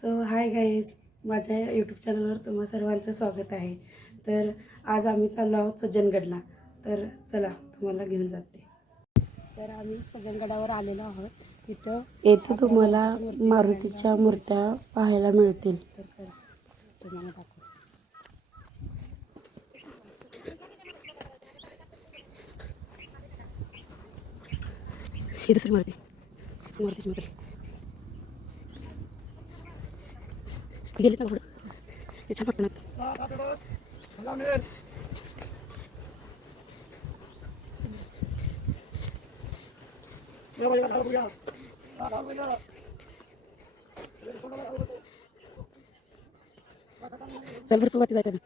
So hi guys, माझ्या YouTube चॅनलवर तुम्हा सर्वांचं स्वागत आहे. तर आज आम्ही चाललो आहोत सज्जनगडला. तर चला तुम्हाला घेऊन जाते. तर आम्ही सज्जनगडावर आलेलो आहोत. इथं तुम्हाला मारुतीच्या मूर्त्या पाहायला मिळतील. तर चला तुम्हाला दाखवतो. ही दुसरी मूर्ती, मूर्तीची मूर्ती गेलीत ना पुढं. हे छान वाटतं ना. चल भरपूर वरती जायचं.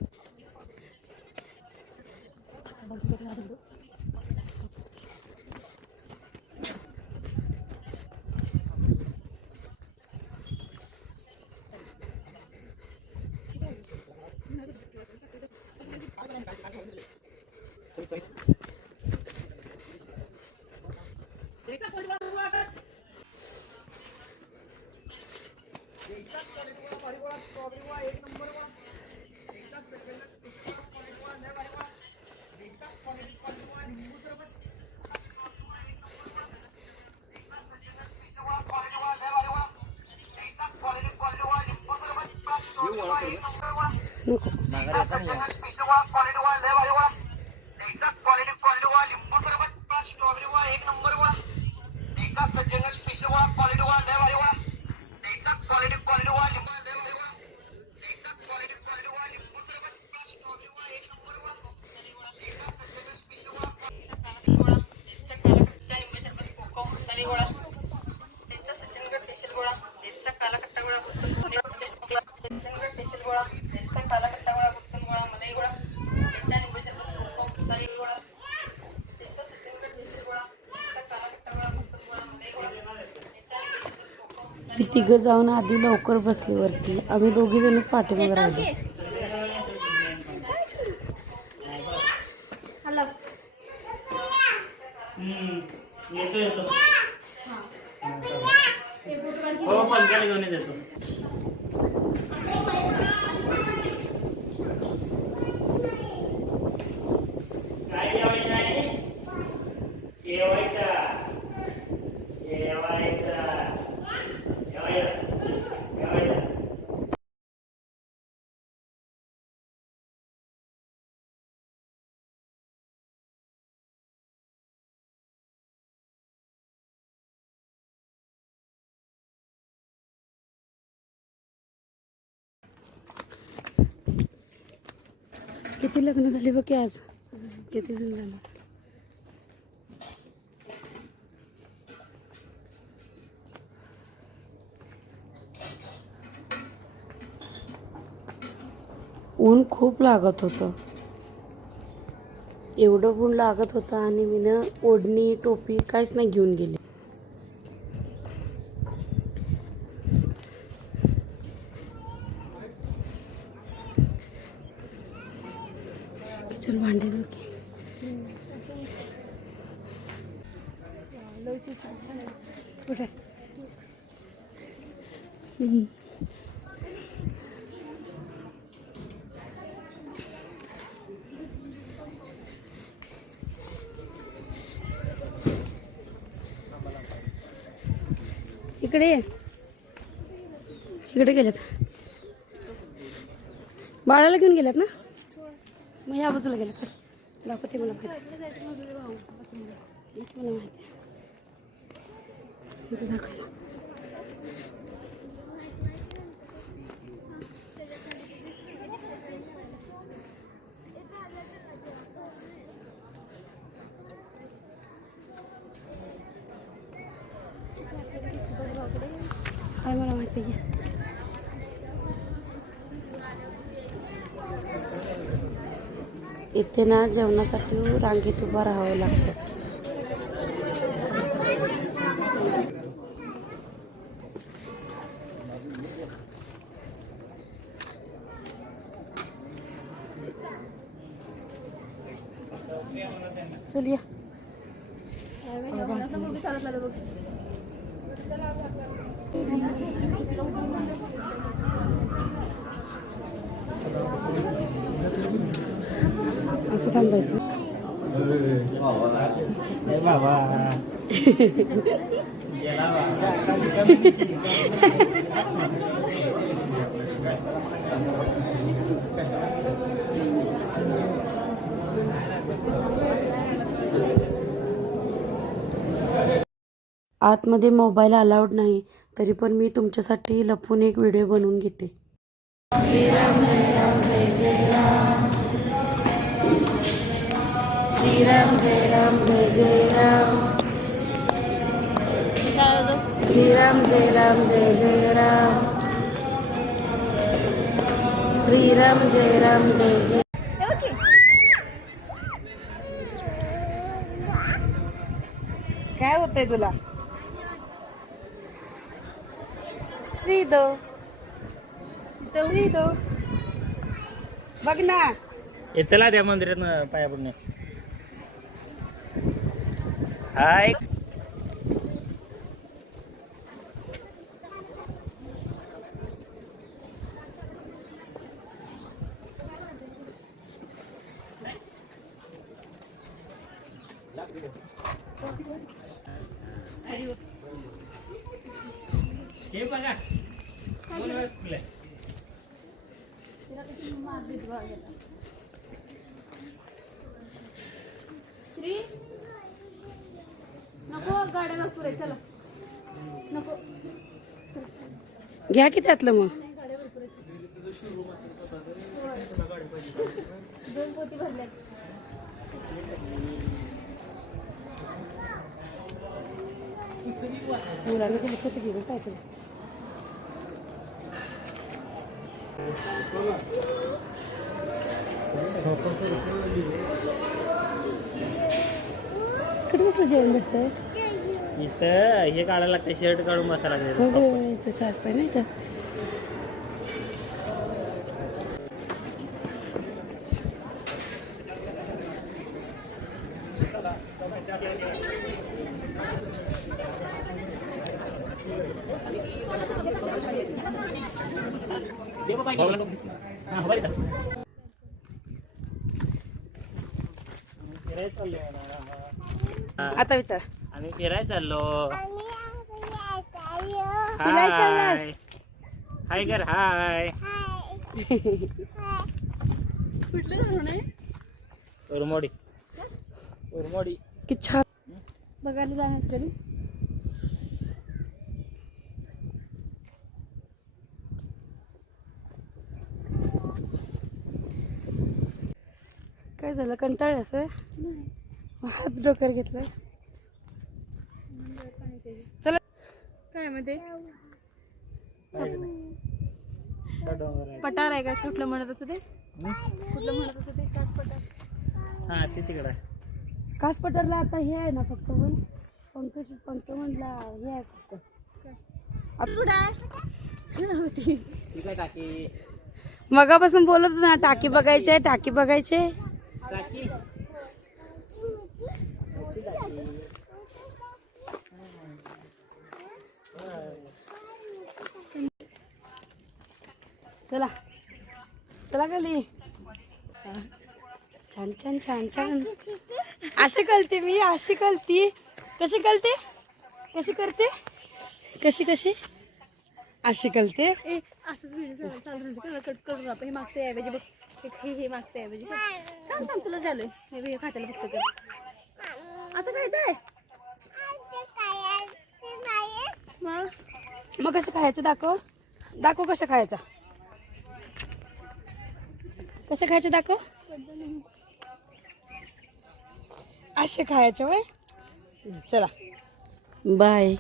तिघं जाऊन आधी लवकर बसली वरती. आम्ही दोघी जणच पाठीमागे राहिलो. किती लग्न झाली बघ की आज. किती जण झालं. ऊन खूप लागत होतं. एवढं ऊन लागत होतं आणि मीनं ओढणी टोपी काहीच नाही घेऊन गेली. चल भांडे दो की कुठे. इकडे इकडे गेल्यात. बाळाला घेऊन गेल्यात ना. मग ह्या बाजूला गेल्यात. चल दाखवते मला माहिती. मला माहिती इथे दाखव. काय मला माहिती आहे. इथे ना जेवणासाठी रांगेत उभं राहावं लागतं. चल या. असं थांबायचं. आतमध्ये मोबाईल अलाउड नाही, तरी पण मी तुमच्यासाठी लपून एक व्हिडिओ बनवून घेते. श्रीराम जय राम जय जय राम. श्रीराम जय राम जय जय राम. श्रीराम जय राम जय जय राम. श्रीराम जय राम जय जय. काय होतंय तुला? श्रीदो श्रीदो बघ ना. हे चला त्या मंदिरात पाया पडणे. हाय हे बघा नको गाड्या नको रे. चला नको घ्या की त्यातलं मग. दोन पोती भरल्या. मुलांना किती छोटी घेऊन काय केलं. कडे कसलं जेवण भेटतंय इथं हे काढायला लागतं. शर्ट काढून बसायला लागेल. तसं असतंय नाही का. आता विचार. आम्ही फिरायला चाललो. फिरायला चाललास? हाय कर हाय. कुठलं जाणून आहे? उरमोडी उरमोडी. की छान बघायला जाण्यास कधी. काय झालं कंटाळल्यास होय? हात डोक्यावर घेतलाय. चला काय मध्ये पटार आहे का? कुठलं म्हणत असं ते? कुठलं म्हणत असं ते? कास पटार. हा ते तिकडं. कास पटारला आता हे आहे ना फक्त पण पंख म्हणला हे आहे फक्त. टाकी मगापासून बोलत होतो ना टाकी बघायचे टाकी बघायचे. टाकी चला चला खाली. छान छान छान छान. अशी कळते मी अशी कळती. कशी कळते कशी करते कशी कशी अशी कळते. असंच व्हिडिओ चालू कट करून आपण हे मागचं ऐवजी बघ. हे मागचं ऐवजी थांब थांब तुला झालोय. हे खात्याला फक्त कर. असं खायचं आहे मग कसं खायचं दाखव. दाखव कसं खायचं. कसं खायचं दाखव. असे खायचं वय. चला बाय.